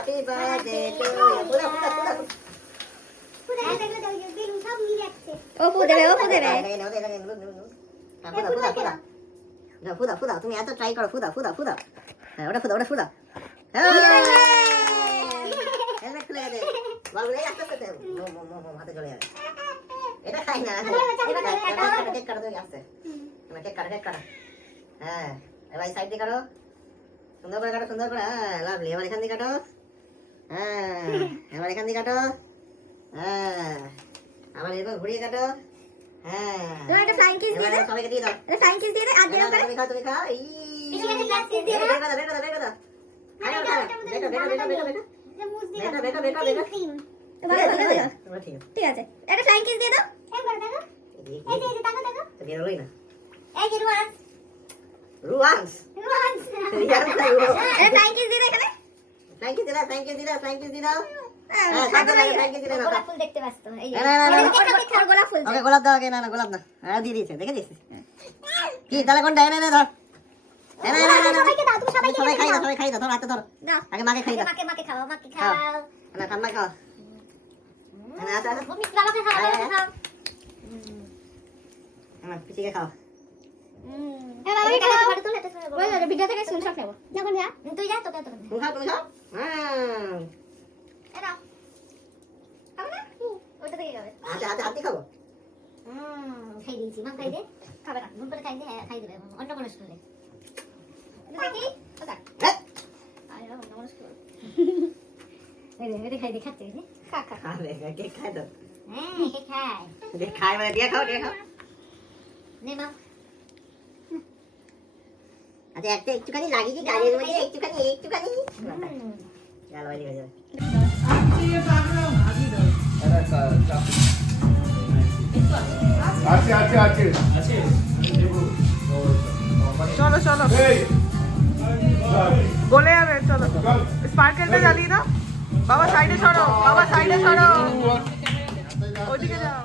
Happy birthday to you. পুরা পুরা পুরা পুরা দেখলে দাও বেলুন সব মিলে যাচ্ছে। ও ফু দেবে ও ফু দেবে। হ্যাঁ ফুদা ফুদা ফুদা না ফুদা ফুদা তুমি এত ট্রাই করো ফুদা ফুদা ফুদা হ্যাঁ ওটা ফুদা ওটা ফুদা হেলমেট খুলে গেছে বাবু এই আস্তে আস্তে মো হাতে চলে যাবে এটা খাই না কেক কাটো তুমি আস্তে তুমি কেক কাটো হ্যাঁ এবার সাইড দিয়ে কাটো সুন্দর করে কাটো সুন্দর করে হ্যাঁ লাভলি এবার এখান দিয়ে কাটো হ্যাঁ এবার এখান দিয়ে কাটো হ্যাঁ আবার এবার ঘুরিয়ে কাটো হ্যাঁ তোমার একটা ফ্লাইং কিস দিয়ে দাও সবাইকে দিয়ে দাও এটা ফ্লাইং কিস দিয়ে দাও আর দিও করে তুমি খাও এই এখানে গ্লাস দিয়ে দাও। বেটা ক্রিম তো ভালো ভালো ঠিক ঠিক আছে একটা ফ্লাইং কিস দিয়ে দাও এম করে দেখো এই যে তাকো তাকো তো বেরোই না এই যে রুয়ান্স রুয়ান্স একটা ফ্লাইং কিস দিয়ে দাও এখানে থ্যাংক ইউ দিদা হ্যাঁ থ্যাংক ইউ দিদা গোলাপ ফুল দেখতে পাচ্ছ এই যে না, না, না, না। ওর গোলাপ ফুল ওকে গোলাপ দাও আগে না গোলাপ না হ্যাঁ দিয়ে দিয়েছে দেখে দিয়েছিস কি তাহলে কোনটা এনে ধর সবাইকে দাও তুমি সবাইকে সবাই খাই দাও ধর হাতে ধর দাও আগে মাকে খাই দাও মাকে খাও না ঠাম্মা খাও না আচ্ছা তুমি বাবাকে খাও বাবাকে খাও না পিছিয়ে খাও বাবাকে খাও ফটো তুলে ওই যে ভিডিও থেকে স্ক্রিনশট নেব যখন যা তুই যা তোকে তো তুমি খাও হ্যাঁ এটা খাও না ওটা থেকে যাবে হাতে খাবো খাই দিয়েছি মা খাই দে খাবে না ঘুম করে খাই দে খাই দেবে অন্য কোনো স্কুলে দেখি ওটা আরে অন্য কোনো স্কুল এটা খাই দে খাচ্ছে খা খা আরে কেক খাই দাও হ্যাঁ কে খায় দেখ খাই মানে দিয়ে খাও নে মা আচ্ছা একটা একটুখানি লাগিয়ে দি গালের মধ্যে একটুখানি গাল বাইরে হয়ে যাবে আছে চলো চলো গলে যাবে চলো স্পার্কেলটা জ্বালিয়ে দাও বাবা সাইডে সরো ওইদিকে যাও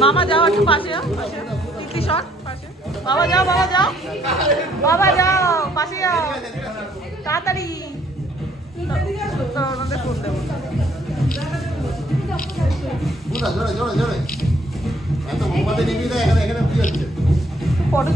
মামা যাও একটু পাশে তিতি শট পাশে বাবা যাও পাশে যাও তাড়াতাড়ি ওনাদের ফোন দেবো জোরে এত ঘুমাতে নিবি না এখানে কি হচ্ছে ফটো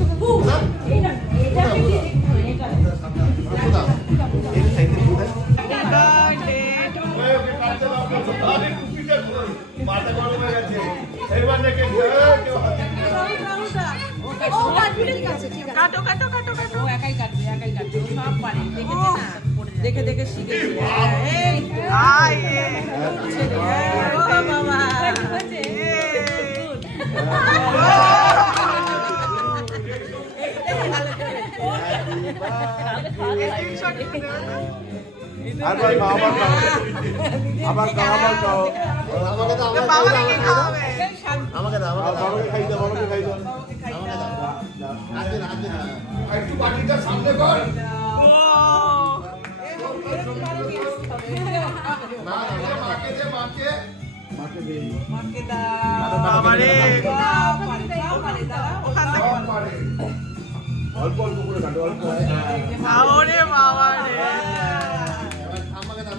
কাটো একাই কাটবে সব পারে দেখে দেখে শিখেছে বাবা আবার খাও আমাকে দাও খাই দাও একটু বাটিটা সামনে কর মাকে দে অল্প করে কাটো অল্প ওরে বাবা রে আমাকে দাও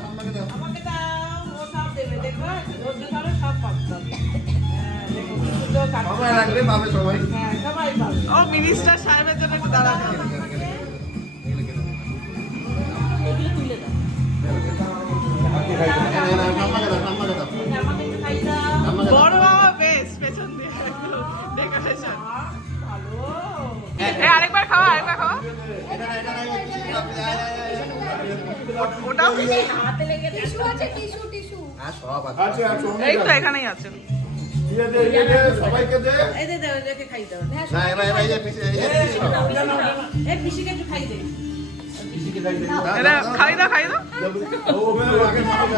সবাই লাগবে পাবে সবাই ও মিনিস্টার সাহেবের জন্য একটু দাঁড়াবে বড় বাবা বেশ পেছন দিয়ে ডেকোরেশন আরেকবার খাওয়া ওটাও এই তো এখানেই আছে সবাইকে দে খাই দাও না এবার পিসিকে একটু খাই দে পিসিকে খাই দে খাই দাও ও আগে মাকে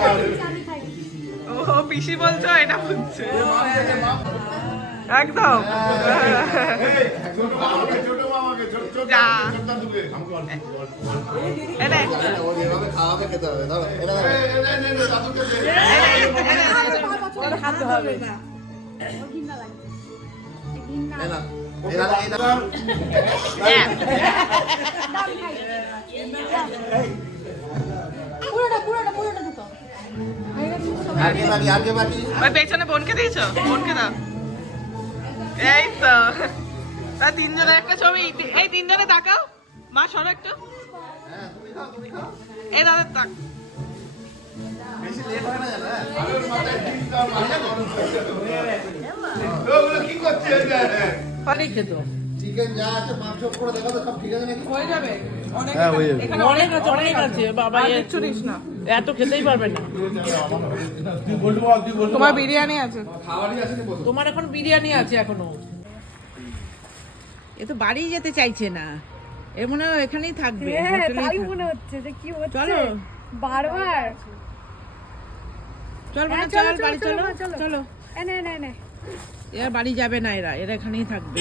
ও পিসি বলছো এটা বুঝছে একদম ছোট মামাকে যা এনে ওর এভাবে খাওয়াবে খেতে হবে ধরো এটা ধরো হাতে হবে না এটা আগে বাকি ওই পেছনে বোনকে দিয়েছো বোনকে দাও এই তো তা তিনজনের একটা ছবি এই তিনজনে তাকাও মা সরো একটু হ্যাঁ তুমি খাও এই দাদা তাক বেশি লেট হয় না জানো পানি খেতো চিকেন যা আছে মাপ ঝোপ করে দেখো তো সব ঠিক আছে নাকি হয়ে যাবে হ্যাঁ হয়ে যাবে এখানে অনেক আছে বাবা একটু দিস না এত খেতেই পারবে না তোমার বিরিয়ানি আছে তোমার এখন বিরিয়ানি আছে এখনো এ তো বাড়ি যেতে চাইছে না এর মনে হয় এখানেই থাকবে তাই মনে হচ্ছে যে কি হচ্ছে চলো বারবার চল হ্যাঁ, চল চলো, বাড়ি চলো, চলো চলো। চলো এনে এনে এনে এরা বাড়ি যাবে না এরা এখানেই থাকবে